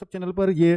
सब चैनल पर ये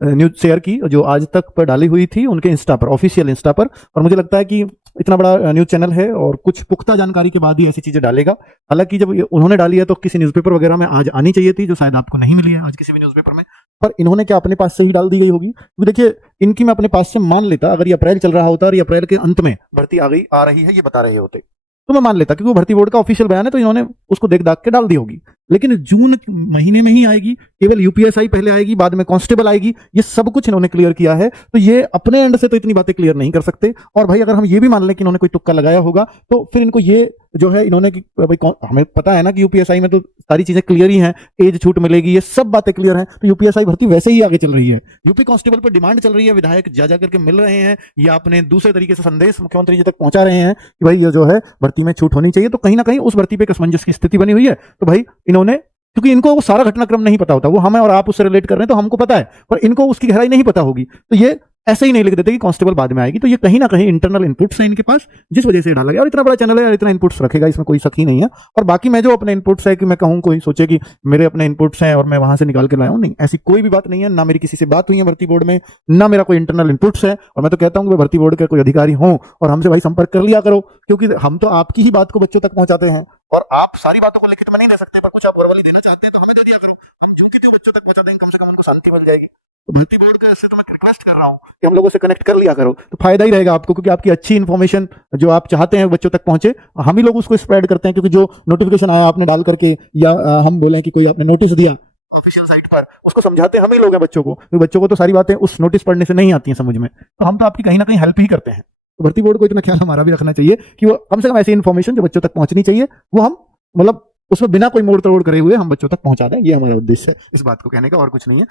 न्यूज शेयर की जो आज तक पर डाली हुई थी उनके इंस्टा पर, ऑफिशियल इंस्टा पर। और मुझे लगता है कि इतना बड़ा न्यूज चैनल है और कुछ पुख्ता जानकारी के बाद ही ऐसी चीजें डालेगा। हालांकि जब उन्होंने डाली है तो किसी न्यूज़पेपर वगैरह में आज आनी चाहिए थी, जो शायद आपको नहीं मिली है आज किसी भी न्यूज़पेपर में। पर इन्होंने क्या अपने पास से ही डाल दी गई होगी? क्योंकि देखिए, इनकी मैं अपने पास से मान लेता, अगर ये अप्रैल चल रहा होता और ये अप्रैल के अंत में भर्ती आ रही है ये बता रहे होते तो मैं मान लेता, क्योंकि वो भर्ती बोर्ड का ऑफिशियल बयान है तो इन्होंने उसको देख दाख के डाल दी होगी। लेकिन जून महीने में ही आएगी, केवल यूपीएसआई पहले आएगी, बाद में कांस्टेबल आएगी, ये सब कुछ इन्होंने क्लियर किया है। तो ये अपने एंड से तो इतनी बातें क्लियर नहीं कर सकते। और भाई अगर हम ये भी मान लें कि इन्होंने कोई तुक्का लगाया होगा तो फिर इनको ये जो है इन्होंने कि भाई हमें पता है ना कि यूपीएसआई में तो सारी चीजें क्लियर ही हैं, एज छूट मिलेगी, ये सब बातें क्लियर हैं। तो यूपीएसआई भर्ती वैसे ही आगे चल रही है। यूपी कांस्टेबल पर डिमांड चल रही है, विधायक जा करके मिल रहे हैं या अपने दूसरे तरीके से संदेश मुख्यमंत्री जी तक पहुंचा रहे हैं कि भाई ये जो है भर्ती में छूट होनी चाहिए। तो कहीं ना कहीं उस भर्ती पे एक असमंजस की स्थिति बनी हुई है। तो भाई इन्होंने, क्योंकि इनको वो सारा घटनाक्रम नहीं पता होता, वो हमें और आप उससे रिलेट कर रहे हैं तो हमको पता है, पर इनको उसकी गहराई नहीं पता होगी, तो ये ऐसे ही नहीं लिख देते कि कांस्टेबल बाद में आएगी। तो ये कहीं ना कहीं इंटरनल इनपुट्स हैं इनके पास, जिस वजह से डाला गया। और इतना बड़ा चैनल है और इतना इनपुट्स रखेगा, इसमें कोई शक ही नहीं है। और बाकी मैं जो अपने इनपुट्स है कि मैं कहूँ, कोई सोचे कि मेरे अपने इनपुट्स हैं और मैं वहां से निकाल के लाया हूँ, नहीं, ऐसी कोई भी बात नहीं है। ना मेरी किसी से बात हुई है भर्ती बोर्ड में, ना मेरा कोई इंटरनल इनपुट्स है। और मैं तो कहता हूँ कि भर्ती बोर्ड के कोई अधिकारी हों और हमसे भाई संपर्क कर लिया करो, क्योंकि हम तो आपकी ही बात को बच्चों तक पहुंचाते हैं। और आप सारी बातों को लिखित में नहीं दे सकते, पर कुछ आप वर्बली देना चाहते हैं तो हमें दे दिया करो, हम जो कि बच्चों तक पहुंचा देंगे, कम से कम उनको शांति मिल जाएगी। तो भर्ती बोर्ड का इससे तो मैं रिक्वेस्ट कर रहा हूँ कि हम लोगों से कनेक्ट कर लिया करो, तो फायदा ही रहेगा आपको, क्योंकि आपकी अच्छी इन्फॉर्मेशन जो आप चाहते हैं बच्चों तक पहुंचे, हम ही लोग उसको स्प्रेड करते हैं। क्योंकि जो नोटिफिकेशन आया आपने डाल करके, या हम बोले कि कोई आपने नोटिस दिया ऑफिशियल साइट पर, उसको समझाते हम ही लोग हैं बच्चों को, क्योंकि बच्चों को तो सारी बातें उस नोटिस पढ़ने से नहीं आती हैं समझ में। तो हम तो आपकी कहीं ना कहीं हेल्प ही करते हैं। तो भर्ती बोर्ड को इतना ख्याल हमारा भी रखना चाहिए कि वो कम से कम ऐसी इन्फॉर्मेशन जो बच्चों तक पहुंचनी चाहिए वो हम मतलब उसमें बिना कोई मोड़ तोड़ करे हुए हम बच्चों तक पहुंचा दें। ये हमारा उद्देश्य है इस बात को कहने का, और कुछ नहीं है।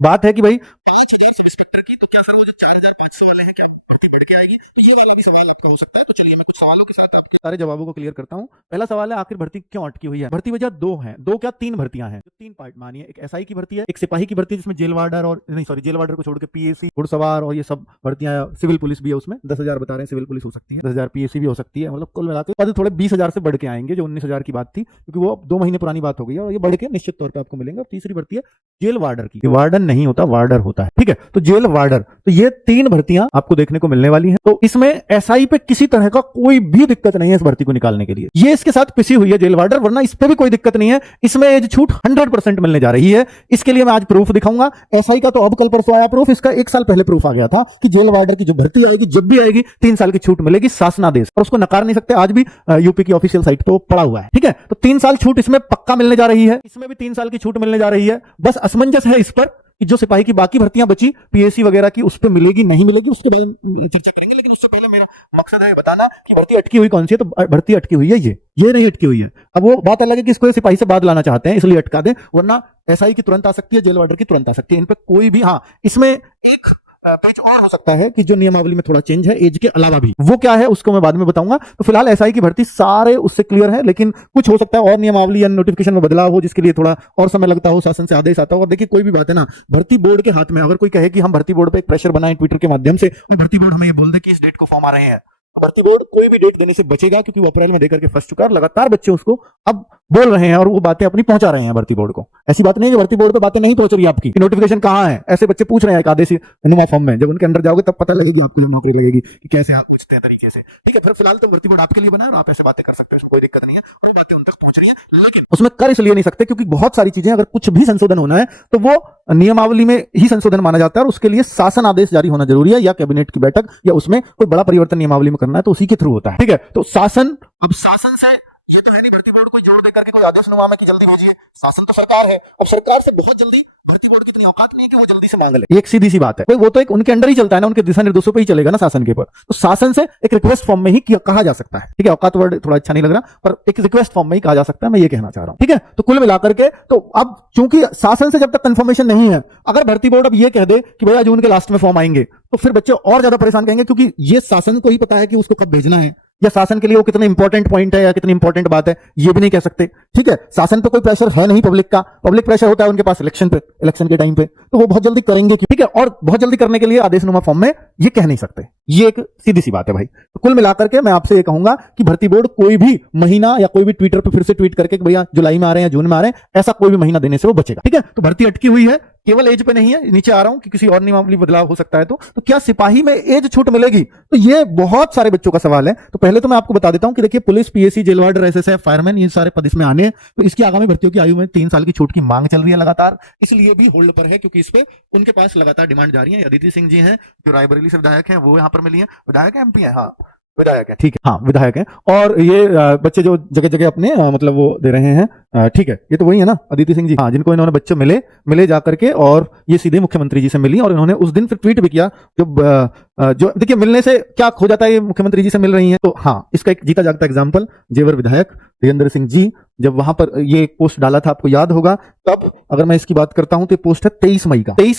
बात है कि भाई 5,000 इंस्पेक्टर की, तो क्या सर वो जो 4,500 वाले हैं क्या भर्ती बढ़ के आएगी? तो ये वाला भी सवाल आपका हो सकता है। तो चलिए मैं कुछ सवालों के साथ आपके सारे जवाबों को क्लियर करता हूं। पहला सवाल है, आखिर भर्ती क्यों अटकी हुई है? भर्ती वजह दो है, दो क्या तीन भर्तियां हैं, तीन पार्ट मानिए। एक एसआई की भर्ती है, एक सिपाही की भर्ती है जिसमें जेल वार्डर और नहीं सॉरी जेल वार्डर को छोड़ के पीएसी, घुड़सवार और ये सब भर्तियां, सिविल पुलिस भी है उसमें। 10,000 बता रहे हैं सिविल पुलिस हो सकती है, 10,000 पीएसी भी हो सकती है। मतलब कुल मिलाकर पद थोड़े 20,000 से बढ़ के आएंगे, जो 19,000 की बात थी, क्योंकि वो 2 महीने पुरानी बात हो गई है और ये बढ़ के निश्चित तौर पर आपको मिलेंगे। तीसरी भर्ती है जेल वार्डर की, वार्डन नहीं होता वार्डर होता है, ठीक है। तो जेल वार्डर, तो ये 3 भर्तियां आपको देखने को मिलने वाली हैं। तो इसमें एसआई पे किसी तरह का कोई भी दिक्कत नहीं है इस भर्ती को निकालने के लिए, ये इसके साथ पिसी हुई है जेल वार्डर, वरना इस पे भी कोई दिक्कत नहीं है। इसमें एज छूट 100% मिलने जा रही है। इसके लिए मैं आज प्रूफ दिखाऊंगा। एसआई का तो अब कल परसों आया प्रूफ, इसका 1 साल पहले प्रूफ आ गया था कि जेल वार्डर की जो भर्ती आएगी, जब भी आएगी 3 साल की छूट मिलेगी शासनादेश, और उसको नकार नहीं सकते। आज भी यूपी की ऑफिशियल साइट पे पड़ा हुआ है, ठीक है। तो 3 साल छूट इसमें पक्का मिलने जा रही है, इसमें भी 3 साल की छूट मिलने जा रही है। बस असमंजस है इस पर कि जो सिपाही की बाकी भर्तियां बची पीएससी वगैरह की, उस पर मिलेगी नहीं मिलेगी, उसके बारे में चर्चा करेंगे। लेकिन उससे पहले मेरा मकसद है बताना कि भर्ती अटकी हुई कौन सी है। तो भर्ती अटकी हुई है ये नहीं अटकी हुई है। अब वो बात अलग है कि इसको सिपाही से बाद लाना चाहते हैं इसलिए अटका दें, वरना एसआई की तुरंत आ सकती है, जेल वार्डर की तुरंत आ सकती है। इन पर कोई भी, हाँ इसमें एक पेज और हो सकता है कि जो नियमावली में थोड़ा चेंज है एज के अलावा भी, वो क्या है उसको मैं बाद में बताऊंगा। तो फिलहाल एसआई की भर्ती सारे उससे क्लियर है, लेकिन कुछ हो सकता है और नियमावली या नोटिफिकेशन में बदलाव हो, जिसके लिए थोड़ा और समय लगता हो, शासन से आदेश आता हो। और देखिए कोई भी बात है ना, भर्ती बोर्ड के हाथ में, अगर कोई कहे कि हम भर्ती बोर्ड पे एक प्रेशर बनाएं ट्विटर के माध्यम से और भर्ती बोर्ड हमें ये बोल दे कि इस डेट को फॉर्म आ रहे हैं, भर्ती बोर्ड कोई भी डेट देने से बचेगा, क्योंकि वो अप्रैल में देकर के फंस चुका है। लगातार बच्चे उसको अब बोल रहे हैं और वो बातें अपनी पहुंचा रहे हैं भर्ती बोर्ड को। ऐसी बात नहीं है कि भर्ती बोर्ड पे बातें नहीं पहुंच रही आपकी, नोटिफिकेशन कहां है, ऐसे बच्चे पूछ रहे हैं एक आदेश नुमा फॉर्म में। जब उनके अंदर जाओगे तब पता लगेगी आपको, जब नौकरी लगेगी कि कैसे आप पूछते हैं तरीके से, ठीक है। फिर फिलहाल तो भर्ती बोर्ड आपके लिए बना है और आप ऐसे बातें कर सकते हैं, उसमें कोई दिक्कत नहीं है और बातें उन तक पहुंच रही है। लेकिन उसमें कर इसलिए नहीं सकते क्योंकि बहुत सारी चीजें, अगर कुछ भी संशोधन होना है तो वो नियमावली में ही संशोधन माना जाता है, और उसके लिए शासन आदेश जारी होना जरूरी है, या कैबिनेट की बैठक, या उसमें कोई बड़ा परिवर्तन नियमावली में करना है तो उसी के थ्रू होता है, ठीक है। तो शासन, अब शासन से ये तो है नहीं भर्ती बोर्ड कोई जोड़ देकर के कोई आदेश नुमा में कि जल्दी भेजिए, शासन तो सरकार है। अब सरकार से बहुत जल्दी भर्ती बोर्ड की इतनी औकात नहीं है कि वो जल्दी से मांग ले, एक सीधी सी बात है। वो तो एक उनके अंडर ही चलता है ना, उनके दिशा निर्देशों पे ही चलेगा ना शासन के ऊपर। तो शासन से एक रिक्वेस्ट फॉर्म में ही कहा जा सकता है, ठीक है। औकात वर्ड थोड़ा अच्छा नहीं लग रहा, पर एक रिक्वेस्ट फॉर्म में ही कहा जा सकता है, मैं ये कहना चाह रहा हूं, ठीक है। तो कुल मिलाकर के, तो अब चूंकि शासन से जब तक कंफर्मेशन नहीं है, अगर भर्ती बोर्ड अब ये कह दे कि भैया जून के लास्ट में फॉर्म आएंगे, तो फिर बच्चे और ज्यादा परेशान कहेंगे, क्योंकि ये शासन को ही पता है कि उसको कब भेजना है। या शासन के लिए वो कितना इंपॉर्टेंट पॉइंट है या कितनी इंपॉर्टेंट बात है ये भी नहीं कह सकते। ठीक है, शासन पे कोई प्रेशर है नहीं पब्लिक का, पब्लिक प्रेशर होता है उनके पास इलेक्शन पे, इलेक्शन के टाइम पे, तो वो बहुत जल्दी करेंगे। ठीक है, और बहुत जल्दी करने के लिए आदेशनुमा फॉर्म में ये कह नहीं सकते, ये एक सीधी सी बात है भाई। तो कुल मिलाकर के मैं आपसे ये कहूंगा कि भर्ती बोर्ड कोई भी महीना या कोई भी ट्विटर पे फिर से ट्वीट करके भैया जुलाई में आ रहे हैं या जून में आ रहे हैं, ऐसा कोई भी महीना देने से वो बचेगा। ठीक है, तो भर्ती अटकी हुई है, केवल एज पे नहीं है, नीचे आ रहा हूं कि किसी और नियमावली बदलाव हो सकता है। तो क्या सिपाही में एज छूट मिलेगी? तो ये बहुत सारे बच्चों का सवाल है। तो पहले तो मैं आपको बता देता हूं कि देखिए police, PSC, jail warder, SSF, fireman, ये सारे पद इसमें आने हैं। तो इसकी आगामी भर्तियों की आयु में 3 साल की छूट की मांग चल रही है लगातार, इसलिए भी होल्ड पर है क्योंकि इस पे उनके पास लगातार डिमांड जारी है। अदिति सिंह जी हैं जो रायबरेली से विधायक हैं, वो यहाँ पर मिली है, विधायक है, एमपी है, हाँ विधायक है, ठीक है, हाँ विधायक है। और ये बच्चे जो जगह जगह अपने मतलब वो दे रहे हैं, ठीक है, ये तो वही है ना अदिति सिंह जी, हाँ, जिनको इन्होंने बच्चे मिले जाकर के और ये सीधे मुख्यमंत्री जी से मिली और इन्होंने उस दिन फिर ट्वीट भी किया। जो देखिए मिलने से क्या खो जाता है, ये मुख्यमंत्री जी से मिल रही हैं, तो हाँ इसका एक जीता जागता एग्जाम्पल जेवर विधायक वीरेंद्र सिंह जी, जब वहां पर ये पोस्ट डाला था, आपको याद होगा, तब अगर मैं इसकी बात करता हूं तो पोस्ट है 23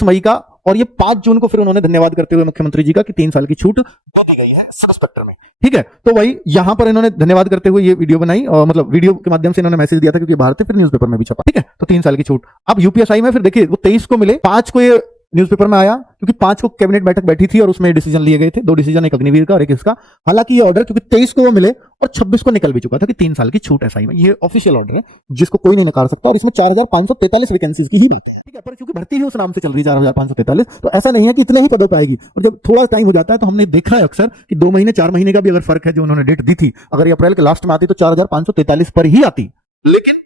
मई का, और ये 5 जून को फिर उन्होंने धन्यवाद करते हुए मुख्यमंत्री जी का कि 3 साल की छूट दे दी गई है सब इंस्पेक्टर में। ठीक है, तो वही यहां पर इन्होंने धन्यवाद करते हुए ये वीडियो बनाई, और मतलब वीडियो के माध्यम से इन्होंने मैसेज दिया था क्योंकि भारतीय फिर न्यूज़पेपर में भी छपा। ठीक है, तो 3 साल की छूट। अब यूपीएसआई में फिर देखिए वो 23 को मिले, 5 को ये न्यूज़पेपर में आया क्योंकि 5 को कैबिनेट बैठक बैठी थी और उसमें डिसीजन लिए गए थे, 2 डिसीजन, एक अग्निवीर का और एक इसका। हालांकि ये ऑर्डर क्योंकि 23 को वो मिले और 26 को निकल भी चुका था कि 3 साल की छूट एसआई में, ये ऑफिशियल ऑर्डर है जिसको कोई नहीं नकार सकता, और इसमें 4543 वैकेंसीज की ही बात है। ठीक है, पर क्योंकि भर्ती ही उस नाम से चल रही है 4543, तो ऐसा नहीं है कि इतने ही पदों पर आएगी। और जब थोड़ा टाइम हो जाता है तो हमने देखा है अक्सर कि 2 महीने 4 महीने का भी अगर फर्क है जो उन्होंने डेट दी थी, अगर ये अप्रैल के लास्ट में आती तो 4543 पर ही आती। लेकिन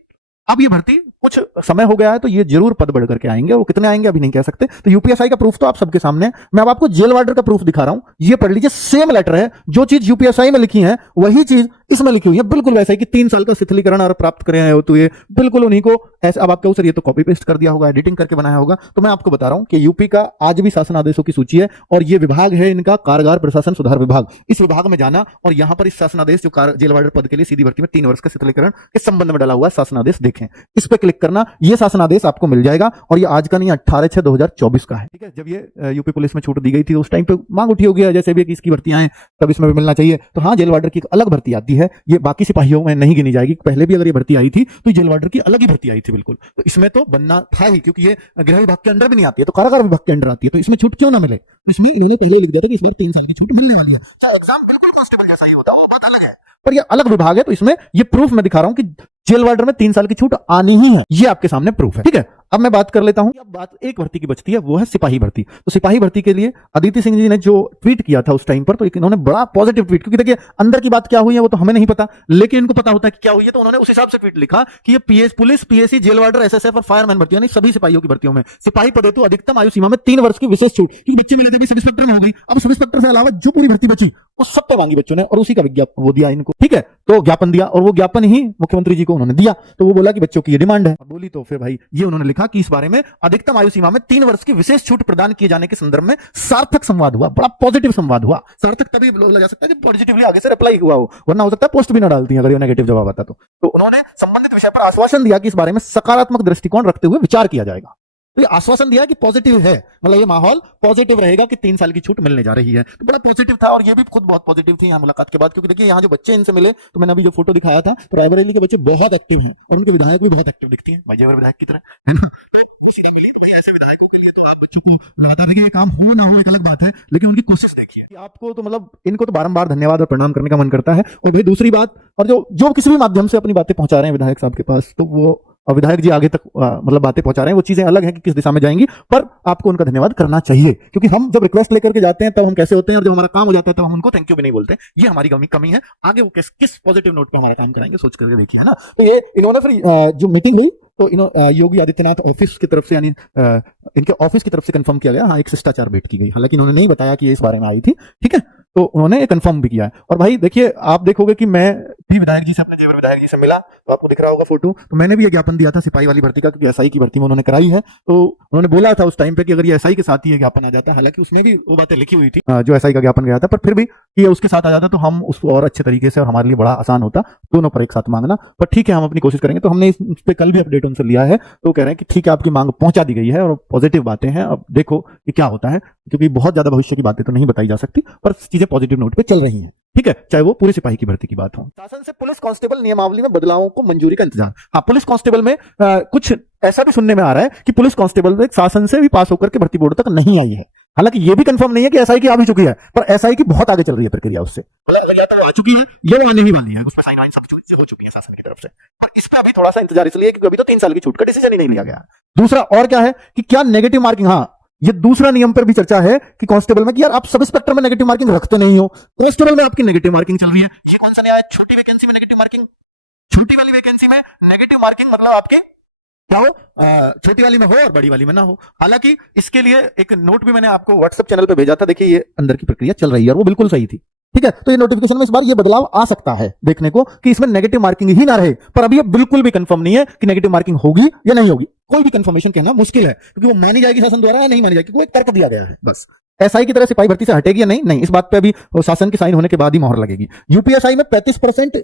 अब ये भर्ती कुछ समय हो गया है तो ये जरूर पद बढ़ करके आएंगे, वो कितने आएंगे अभी नहीं कह सकते। तो यूपीएसआई का प्रूफ तो आप सबके सामने है, मैं अब आपको जेल वार्डर का प्रूफ दिखा रहा हूं, ये पढ़ लीजिए, सेम लेटर है, जो चीज यूपीएसआई में लिखी है वही चीज इसमें लिखी हुई है, बिल्कुल वैसा ही कि 3 साल का शिथिलीकरण और प्राप्त करे हो, तो ये बिल्कुल उन्हीं को ऐसे। अब आप कहो सर ये तो कॉपी पेस्ट कर दिया होगा, एडिटिंग करके बनाया होगा, तो मैं आपको बता रहा हूं कि यूपी का आज भी शासन आदेशों की सूची है, और ये विभाग है इनका कारागार प्रशासन सुधार विभाग। इस विभाग में जाना और यहां पर इस शासन आदेश जो जेल वार्डर पद के लिए सीधी भर्ती में 3 वर्ष का शिथिलीकरण के संबंध में डाला हुआ शासन आदेश देखें, इस पर क्लिक करना, ये शासन आदेश आपको मिल जाएगा। और ये आज का नहीं, 18/6/2024 का है। ठीक है, जब ये यूपी पुलिस में छूट दी गई थी उस टाइम पे मांग उठी होगी जैसे भी कि इसकी भर्तियां हैं तब इसमें भी मिलना चाहिए। तो हाँ, जेल वार्डर की अलग भर्ती आती है, ये बाकी सिपाहियों में नहीं गिनी जाएगी। पहले भी अगर ये भर्ती आई थी तो जेल वार्डर की अलग ही भर्ती आई थी बिल्कुल, तो इसमें तो बनना था ही, क्योंकि ये गृह विभाग के अंदर भी नहीं आती है, तो कारागार विभाग के अंदर आती है, तो इसमें छूट क्यों ना मिले। इसमें इन्होंने पहले लिख दिया था कि इस बार 3 साल की छूट मिलने वाली है। एग्जाम बिल्कुल कांस्टेबल जैसा ही होता है, वो बात अलग है, पर ये अलग विभाग है, तो इसमें ये प्रूफ मैं दिखा रहा हूं कि जेल वार्डर में 3 साल की छूट आनी ही है, ये आपके सामने प्रूफ है। ठीक है, अब मैं बात कर लेता हूं, अब बात एक भर्ती की बचती है, वो है सिपाही भर्ती। तो सिपाही भर्ती के लिए अदिति सिंह जी ने जो ट्वीट किया था उस टाइम पर, तो इन्होंने बड़ा पॉजिटिव ट्वीट, क्योंकि देखिए अंदर की बात क्या हुई है वो तो हमें नहीं पता, लेकिन इनको पता होता है कि क्या हुई है, तो उन्होंने उस हिसाब से ट्वीट लिखा कि ये police, PSC, jail warder, SSF और फायरमैन भर्ती, यानी सभी सिपाहियों की भर्तियों में सिपाही पद हेतु अधिकतम आयु सीमा में 3 वर्ष की विशेष छूट, क्योंकि बच्चे मिले थे भी सब इंस्पेक्टर में हो गई, अब सब इंस्पेक्टर से अलावा जो पूरी भर्ती बची वो सब पे मांगी बच्चों ने, और उसी का विज्ञापन वो दिया इनको। ठीक है, तो ज्ञापन दिया, और वो ज्ञापन ही मुख्यमंत्री जी को उन्होंने दिया, तो वो बोला कि बच्चों की ये डिमांड है, बोली तो फिर भाई ये उन्होंने लिखा कि इस बारे में अधिकतम आयु सीमा में 3 वर्ष की विशेष छूट प्रदान किए जाने के संदर्भ में सार्थक संवाद हुआ, बड़ा पॉजिटिव संवाद हुआ। सार्थक तभी लगा सकता है कि पॉजिटिवली आगे से रिप्लाई हुआ हो, वरना हो सकता है पोस्ट भी ना डालती अगर ये नेगेटिव जवाब आता तो उन्होंने संबंधित विषय पर आश्वासन दिया कि इस बारे में सकारात्मक दृष्टिकोण रखते हुए विचार किया जाएगा। तो ये आश्वासन दिया कि पॉजिटिव है, मतलब ये माहौल पॉजिटिव रहेगा कि 3 साल की छूट मिलने जा रही है, तो बड़ा पॉजिटिव था। और ये भी खुद बहुत पॉजिटिव थी यहाँ मुलाकात के बाद, क्योंकि देखिए यहाँ जो बच्चे इनसे मिले, तो मैंने अभी जो फोटो दिखाया था, तो रायबरेली के बच्चे बहुत एक्टिव हैं और उनके विधायक भी बहुत एक्टिव दिखती हैं, जेवर विधायक की तरह, है ना। लगातार देखिए काम हो ना हो एक अलग बात है, लेकिन उनकी कोशिश देखिए कि आपको तो मतलब इनको तो बारंबार धन्यवाद और प्रणाम करने का मन करता है। और भाई दूसरी बात, और जो किसी भी माध्यम से अपनी बातें पहुंचा रहे हैं विधायक साहब के पास, तो वो और विधायक जी आगे तक मतलब बातें पहुंचा रहे हैं, वो चीजें अलग है कि किस दिशा में जाएंगी, पर आपको उनका धन्यवाद करना चाहिए, क्योंकि हम जब रिक्वेस्ट लेकर के जाते हैं तब हम कैसे होते हैं, और जब हमारा काम हो जाता है तब हम उनको थैंक यू भी नहीं बोलते। ये हमारी कमी है। आगे वो किस पॉजिटिव नोट पर हमारा काम कराएंगे सोच करके देखिए, है ना। तो ये इन्होंने फिर जो मीटिंग हुई, तो योगी आदित्यनाथ ऑफिस की तरफ से, यानी इनके ऑफिस की तरफ से कंफर्म किया गया, हाँ एक शिष्टाचार भेंट की गई, हालांकि इन्होंने नहीं बताया कि ये इस बारे में आई थी। ठीक है, तो उन्होंने ये कंफर्म भी किया है। और भाई देखिए, आप देखोगे कि मैं भी विधायक जी से, अपने जेवर विधायक जी से मिला, तो आपको दिख रहा होगा फोटो, तो मैंने भी ये ज्ञापन दिया था सिपाही वाली भर्ती का, क्योंकि एसआई की भर्ती में उन्होंने कराई है, तो उन्होंने बोला था उस टाइम पे कि अगर ये एसआई के साथ ही ये ज्ञापन आ जाता, हालांकि उसमें भी वो बातें लिखी हुई थी जो एसआई का ज्ञापन गया था, पर फिर भी ये उसके साथ आ जाता तो हम उसको और अच्छे तरीके से, और हमारे लिए बड़ा आसान होता दोनों पर एक साथ मांगना। पर ठीक है, हम अपनी कोशिश करेंगे। तो हमने इस पे कल भी अपडेट उनसे लिया है, तो कह रहे हैं कि ठीक है, आपकी मांग पहुंचा दी गई है और पॉजिटिव बातें हैं, अब देखो कि क्या होता है, क्योंकि बहुत ज्यादा भविष्य की बातें तो नहीं बताई जा सकती, पर चीजें पॉजिटिव नोट पे चल रही हैं। ठीक है, चाहे वो पूरे सिपाही की भर्ती की बात हो। शासन से पुलिस कांस्टेबल नियमावली में बदलावों को मंजूरी का इंतजार। हाँ, पुलिस कांस्टेबल में कुछ ऐसा भी सुनने में आ रहा है कि पुलिस कांस्टेबल में शासन से भी पास होकर के भर्ती बोर्ड तक नहीं आई है। हालांकि ये भी कंफर्म नहीं है कि एसआई की आ भी चुकी है, पर एसआई की बहुत आगे चल रही है प्रक्रिया उससे। आ चुकी है, ये आने ही वाली है, उसमें साइन वाइन सब चीजें हो चुकी है शासन की तरफ से। पर इसका अभी थोड़ा सा इंतजार इसलिए क्योंकि अभी तो 3 साल की छूट का डिसीजन ही नहीं लिया गया। दूसरा और क्या है कि क्या नेगेटिव मार्किंग, हाँ ये दूसरा नियम पर भी चर्चा है कि कांस्टेबल में कि यार आप सब इंस्पेक्टर में नेगेटिव मार्किंग रखते नहीं हो, कांस्टेबल में आपकी नेगेटिव मार्किंग चल रही है। ये कौन सा नया है? छोटी वैकेंसी में नेगेटिव मार्किंग। छोटी वाली वैकेंसी में नेगेटिव मार्किंग मतलब आपके क्या हो, छोटी वाली में हो और बड़ी वाली में ना हो। हालांकि इसके लिए एक नोट भी मैंने आपको व्हाट्सएप चैनल पे भेजा था, देखिए ये अंदर की प्रक्रिया चल रही है और वो बिल्कुल सही थी। ठीक है, तो ये नोटिफिकेशन में इस बार ये बदलाव आ सकता है देखने को कि इसमें नेगेटिव मार्किंग ही ना रहे, पर अभी ये बिल्कुल भी कंफर्म नहीं है कि नेगेटिव मार्किंग होगी या नहीं होगी। कोई भी कंफर्मेशन कहना मुश्किल है क्योंकि वो मानी जाएगी शासन द्वारा या नहीं मानी जाएगी, क्योंकि एक तर्क दिया गया है बस। एसआई की तरह सिपाही भर्ती से हटेगी या नहीं, नहीं, इस बात पे अभी शासन के साइन होने के बाद ही मोहर लगेगी। यूपीएसआई में 35%,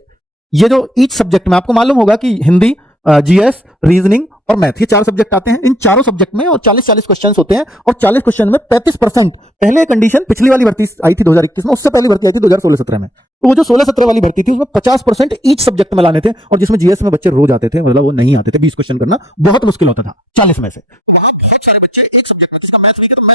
ये जो ईच सब्जेक्ट में आपको मालूम होगा कि हिंदी, जीएस, रीजनिंग और मैथ, ये 4 सब्जेक्ट आते हैं। इन चारों सब्जेक्ट में और 40-40 क्वेश्चंस होते हैं और 40 क्वेश्चन में 35%। पहले कंडीशन पिछली वाली भर्ती आई थी 2021 में, उससे पहली भर्ती आई थी 2016-17 में। तो वो जो 16-17 वाली भर्ती थी उसमें 50% ईच सब्जेक्ट में लाने थे, और जिसमें जीएस में बच्चे रोज आते थे, मतलब वो नहीं आते थे, 20 क्वेश्चन करना बहुत मुश्किल होता था 40 में से।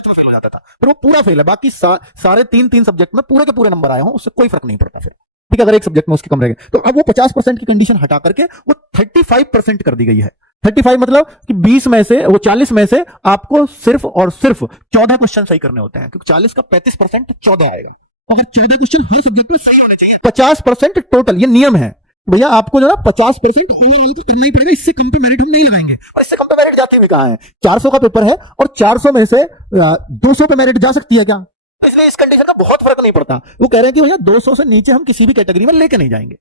फेल हो जाता था, फिर वो पूरा फेल है। बाकी सारे 3 सब्जेक्ट में पूरे के पूरे नंबर आए हों, उससे कोई फर्क नहीं पड़ता फिर। ठीक है, अगर एक सब्जेक्ट में उसके कम रह गए तो अब वो 50% की कंडीशन हटा करके वो 35% कर दी गई है। 35 मतलब कि 20 में से, वो 40 में से आपको सिर्फ और सिर्फ 14 क्वेश्चन सही करने होते हैं, क्योंकि 40 का 35% 14 आएगा। अगर 14 क्वेश्चन हर सब्जेक्ट में सही होने चाहिए, 50% टोटल, ये नियम है भैया। आपको जो ना 50% करना ही पड़ेगा, इससे कम पे मेरिट हम नहीं लगाएंगे। और इससे कम पे मेरिट जाती भी कहां है? 400 का पेपर है और 400 में से 200 पे मेरिट जा सकती है क्या? इसलिए इस कंडीशन का बहुत फर्क नहीं पड़ता। वो कह रहे हैं कि भैया 200 से नीचे हम किसी भी कैटेगरी में लेके नहीं जाएंगे,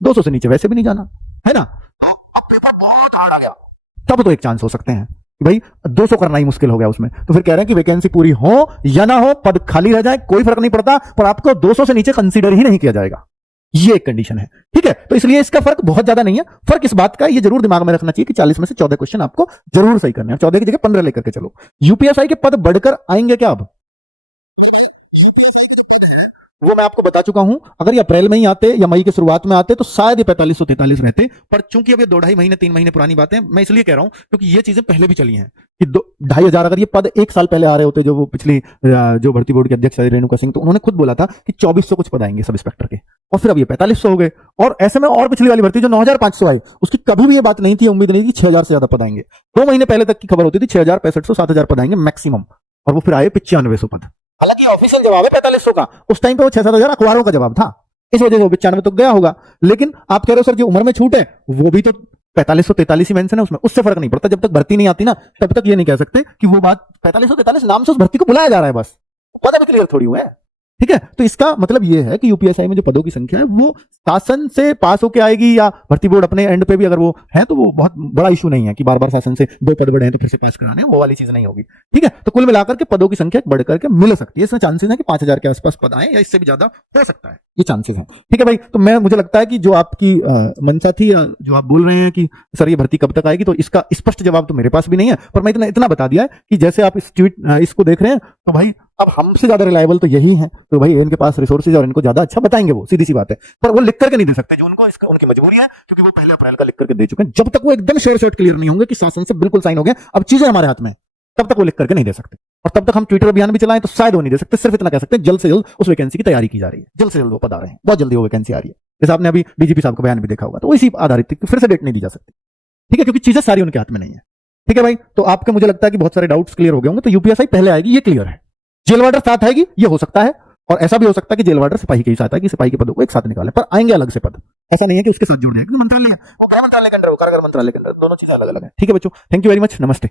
200 से नीचे वैसे भी नहीं जाना है ना। अब पेपर बहुत हार्ड आ गया, तब तो एक चांस हो सकते हैं भाई 200 करना ही मुश्किल हो गया उसमें, तो फिर कह रहे हैं कि वैकेंसी पूरी हो या ना हो, पद खाली रह जाए, कोई फर्क नहीं पड़ता, पर आपको 200 से नीचे कंसीडर ही नहीं किया जाएगा। ये एक कंडीशन है, ठीक है। तो इसलिए इसका फर्क बहुत ज्यादा नहीं है। फर्क इस बात का, ये जरूर दिमाग में रखना चाहिए कि 40 में से 14 क्वेश्चन आपको जरूर सही करने हैं, 14 की जगह 15 लेकर के चलो। यूपीएसआई के पद बढ़कर आएंगे क्या अब? वो मैं आपको बता चुका हूं। अगर ये अप्रैल में ही आते या मई के शुरुआत में आते तो शायद ये 4543 रहते, पर चूंकि अब ये 2-2.5 महीने 3 महीने पुरानी बातें, मैं इसलिए कह रहा हूं क्योंकि ये चीजें पहले भी चली हैं कि 2,500 अगर ये पद 1 साल पहले आ रहे होते, जो वो पिछली जो भर्ती बोर्ड के अध्यक्ष रेणुका सिंह, तो उन्होंने खुद बोला था कि 2400 कुछ पद आएंगे सब इंस्पेक्टर के, और फिर अब ये 4500 हो गए। और ऐसे में और पिछली वाली भर्ती जो 9500 आई, उसकी कभी भी ये बात नहीं थी, उम्मीद नहीं थी 6000 से ज्यादा पद आएंगे। 2 महीने पहले तक की खबर होती थी 6000, 6500, 7000 पद आएंगे मैक्सिमम, और वो फिर आए 9500 पद। हालांकि ऑफिशियल जवाब है 4500 का, उस टाइम पे वो 6-7 अखबारों का जवाब था, इस वजह से वो 95 तो गया होगा। लेकिन आप कह रहे हो सर जो उम्र में छूट है वो भी तो 4543 ही मेंशन है उसमें, उससे फर्क नहीं पड़ता। जब तक भर्ती नहीं आती ना तब तक ये नहीं कह सकते कि वो बात 4543 नाम से उस भर्ती को बुलाया जा रहा है, बस पता भी क्लियर थोड़ी हुआ है। ठीक है, तो इसका मतलब ये है कि यूपीएसआई में जो पदों की संख्या है वो शासन से पास होकर आएगी, या भर्ती बोर्ड अपने एंड पे भी अगर वो है तो वो बहुत बड़ा इशू नहीं है कि बार बार शासन से 2 पद बढ़े हैं तो फिर से पास कराने, वो वाली चीज नहीं होगी। ठीक है, तो कुल मिलाकर के पदों की संख्या बढ़ करके मिल सकती है। इसमें चांसेस है कि 5000 के आसपास पद आए या इससे भी ज्यादा हो सकता है, ये चांसेस है। ठीक है भाई, तो मुझे लगता है कि जो आपकी मंशा थी, या जो आप बोल रहे हैं कि सर ये भर्ती कब तक आएगी, तो इसका स्पष्ट जवाब तो मेरे पास भी नहीं है, पर मैं इतना बता दिया है कि जैसे आप इस इसको देख रहे हैं तो भाई अब हमसे ज्यादा रिलायबल तो यही है, तो भाई इनके पास रिसोर्सेज और इनको ज्यादा अच्छा बताएंगे, वो सीधी सी बात है। पर वो लिख करके नहीं दे सकते, जो उनको इसका उनकी मजबूरी है, क्योंकि वो पहले अप्रैल का लिख करके दे चुके हैं। जब तक वो एकदम शॉर्ट क्लियर नहीं होंगे कि शासन से बिल्कुल साइन हो गया, अब चीजें हमारे हाथ में, तब तक वो लिख करके नहीं दे सकते। और तब तक हम ट्विटर अभियान भी चलाएं तो शायद वो नहीं दे सकते। सिर्फ इतना कह सकते हैं जल्द से जल्द उस वैकेंसी की तैयारी की जा रही है, जल्द से जल्द वो पद आ रहे हैं, बहुत जल्दी वो वैकेंसी आ रही है। जैसे आपने अभी डीजीपी साहब का बयान भी देखा होगा, तो इसी आधारित फिर से डेट नहीं दी जा सकती। ठीक है, क्योंकि चीजें सारी उनके हाथ में नहीं है। ठीक है भाई, तो आपके मुझे लगता है कि बहुत सारे डाउट्स क्लियर हो गए होंगे। तो यूपीएसआई पहले आएगी, ये क्लियर है। जेल वार्डर साथ आएगी, ये हो सकता है, और ऐसा भी हो सकता है कि जेल वार्डर सिपाही के साथ है कि सिपाही के पदों को एक साथ निकाले, पर आएंगे अलग से पद। ऐसा नहीं है कि उसके साथ जुड़े हैं, मंत्रालय है वो, गृह मंत्रालय के अंदर, वो कारागार मंत्रालय के अंदर, दोनों चीजें अलग अलग है। ठीक है बच्चों, थैंक यू वेरी मच, नमस्ते।